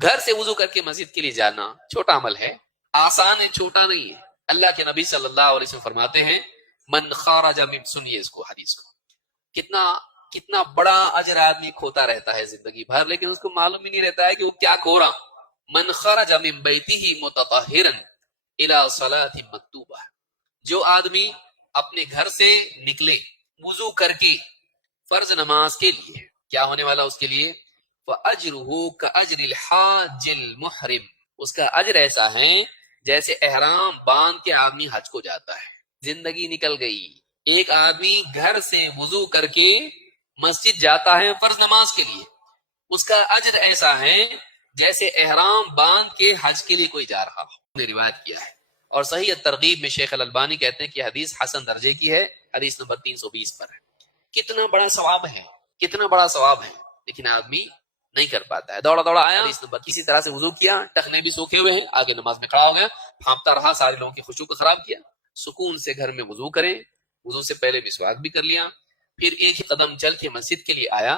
گھر سے وضو کر کے مسجد کے لیے جانا چھوٹا عمل ہے، آسان ہے، چھوٹا نہیں ہے۔ اللہ کے نبی صلی اللہ علیہ وسلم فرماتے ہیں من خرج من، سنیے اس کو، حدیث کو، کتنا کتنا بڑا اجر آدمی کھوتا رہتا ہے زندگی بھر، لیکن اس کو معلوم ہی نہیں رہتا ہے کہ وہ کیا کھو رہا۔ من خرج من بیتہ متطہرا الی صلاۃ مکتوبہ، جو آدمی اپنے گھر سے نکلے وضو کر کے فرض نماز کے لیے، کیا ہونے والا اس کے لیے؟ فَأَجْرُهُ كَأَجْرِ الْحَاجِّ الْمُحْرِمِ، اس کا اجر ایسا ہے جیسے احرام باندھ کے آدمی حج کو جاتا ہے۔ زندگی نکل گئی، ایک آدمی گھر سے وضو کر کے مسجد جاتا ہے فرض نماز کے لیے، اس کا اجر ایسا ہے جیسے احرام باندھ کے حج کے لیے کوئی جا رہا ہو، نے روایت کیا ہے۔ اور صحیح الترغیب میں شیخ الالبانی کہتے ہیں کہ حدیث حسن درجے کی ہے، حدیث نمبر 320 پر ہے۔ کتنا بڑا ثواب ہے، کتنا بڑا ثواب ہے، لیکن آدمی نہیں کر پاتا ہے۔ دوڑا دوڑا آیا، حدیث نمبر کسی طرح سے وضو کیا، ٹخنے بھی سوکھے ہوئے ہیں، آگے نماز میں کھڑا ہو گیا، پھانپتا رہا، سارے لوگوں کی خشوع کو خراب کیا۔ سکون سے گھر میں وضو کریں، وضو سے پہلے مسواک بھی کر لیا، پھر ایک ہی قدم چل کے مسجد کے لیے آیا،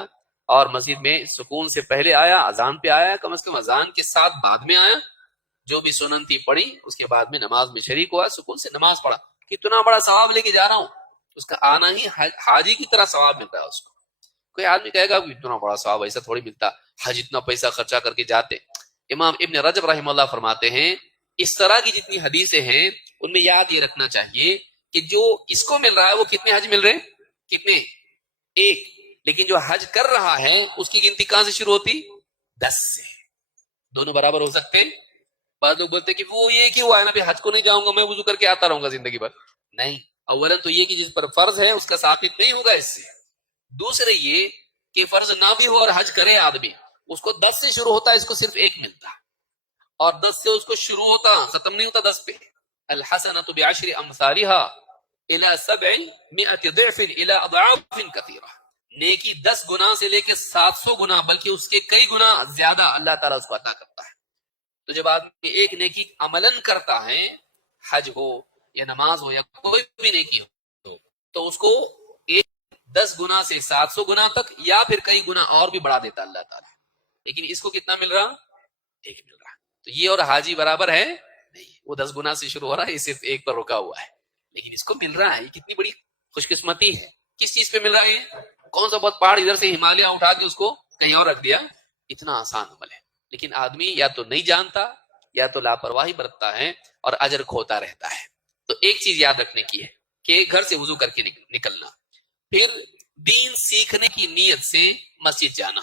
اور مسجد میں سکون سے پہلے آیا، اذان پہ آیا، کم از کم اذان کے ساتھ بعد میں آیا، جو بھی سنن تھی پڑھی، اس کے بعد میں نماز میں شریک ہوا، سکون سے نماز پڑھا۔ کتنا بڑا ثواب لے کے جا رہا ہوں، اس کا آنا ہی حاجی کی طرح ثواب ملتا ہے اس کو۔ کوئی آدمی کہے گا کہ اتنا بڑا ثواب ایسا تھوڑی ملتا، حج اتنا پیسہ خرچہ کر کے جاتے۔ امام ابن رجب رحمہ اللہ فرماتے ہیں اس طرح کی جتنی حدیثیں ہیں ان میں یاد یہ رکھنا چاہیے کہ جو اس کو مل رہا ہے وہ کتنے حج مل رہے ہیں؟ کتنے؟ ایک۔ لیکن جو حج کر رہا ہے اس کی گنتی کہاں سے شروع ہوتی؟ 10 سے۔ دونوں برابر ہو سکتے ہیں؟ بعض لوگ بولتے کہ وہ یہ کیوں ہے نا، حج کو نہیں جاؤں گا، میں وضو کر کے آتا رہوں گا زندگی بھر۔ نہیں، اولا تو یہ کہ جس پر فرض ہے اس کا ثابت نہیں ہوگا اس سے۔ دوسرے یہ کہ فرض نہ بھی ہو اور حج کرے آدمی، اس کو 10 سے شروع ہوتا ہے، اس کو صرف 1 ملتا، اور 10 سے اس کو شروع ہوتا، ختم نہیں ہوتا 10 پہ۔ الحسنۃ بعشر امثالها الى 700 ضعف الى اضعاف كثيرة، نیکی 10 گنا سے لے کے 700 گنا، بلکہ اس کے کئی گنا زیادہ اللہ تعالیٰ اس کو عطا کرتا ہے۔ تو جب آدمی ایک نیکی عملاً کرتا ہے، حج ہو یا نماز ہو یا کوئی بھی نیکی ہو، تو اس کو 10 گنا سے 700 گنا تک یا پھر کئی گنا اور بھی بڑھا دیتا اللہ تعالیٰ۔ لیکن اس کو کتنا مل رہا؟ 1 مل رہا۔ تو یہ اور حاجی برابر ہے نہیں، وہ 10 گنا سے شروع ہو رہا ہے، یہ صرف 1 پر رکا ہوا ہے، لیکن اس کو مل رہا ہے۔ یہ کتنی بڑی خوش قسمتی ہے۔ کس چیز پہ مل رہا ہے؟ کون سا بہت پہاڑ ادھر سے ہمالیہ اٹھا کے اس کو کہیں اور رکھ دیا، اتنا آسان عمل ہے۔ لیکن آدمی یا تو نہیں جانتا یا تو لاپرواہی برتتا ہے اور اجر کھوتا رہتا ہے۔ تو ایک چیز یاد رکھنے کی ہے کہ گھر سے وضو کر کے نکلنا، پھر دین سیکھنے کی نیت سے مسجد جانا۔